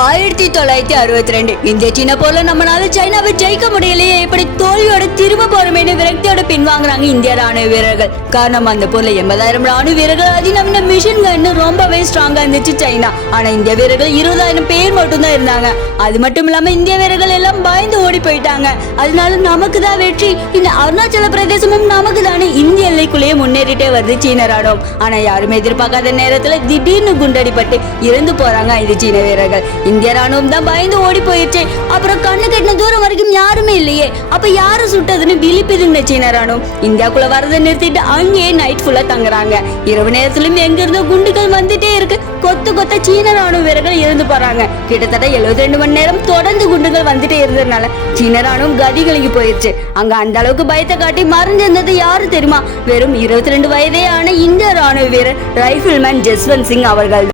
1962 இந்திய சீனா போல நம்மளால சைனாவை ஜெயிக்க முடியலையே, இப்படி தோல்வியோட திரும்ப போறமேனு விரக்தியோட பின்வாங்குறாங்க இந்திய ராணுவ வீரர்கள். காரணம் அந்த போல 80,000 ராணுவ வீரர்கள் அதிநவீன மிஷின் கன் ரொம்பவே ஸ்ட்ராங்கா இருந்துச்சு சைனா. ஆனா இந்திய வீரர்கள் 20,000 பேர் மட்டும் தான் இருந்தாங்க. அது மட்டும் இல்லாம இந்திய வீரர்கள் எல்லாம் பயந்து ஓடி போயிட்டாங்க. அதனால நமக்கு தான் வெற்றி. இந்த அருணாச்சல பிரதேசமும் நமக்கு தானே இந்திய எல்லைக்குள்ளேயே முன்னேறிட்டே வருது சீன ராணுவம். ஆனா யாருமே எதிர்பார்க்காத நேரத்துல திடீர்னு குண்டடிப்பட்டு இறந்து போறாங்க இந்த சீன வீரர்கள். இந்திய ராணுவம் தான் பயந்து ஓடி போயிடுச்சு. அப்புறம் கண்ணு கட்டின தூரம் வரைக்கும் யாருமே இல்லையே, அப்ப யாரு சுட்டதுன்னு விழிப்புதுங்க சீன ராணுவம். இந்தியாக்குள்ள வரதை நிறுத்திட்டு அங்கேயே நைட் ஃபுல்லா தங்குறாங்க. இரவு நேரத்திலும் எங்க இருந்தோ குண்டுகள் வந்துட்டே இருக்கு. கொத்து கொத்த சீன ராணுவ வீரர்கள் இறந்து போறாங்க. கிட்டத்தட்ட 72 மணி நேரம் தொடர்ந்து குண்டுகள் வந்துட்டே இருந்ததுனால சீன ராணுவம் கதிகளுக்கு போயிடுச்சு. அங்க அந்த அளவுக்கு பயத்தை காட்டி மறைஞ்சிருந்தது யாரு தெரியுமா? வெறும் 22 வயதே ஆன இந்திய ராணுவ வீரர் ரைபிள்மேன் ஜஸ்வந்த் சிங் அவர்கள்.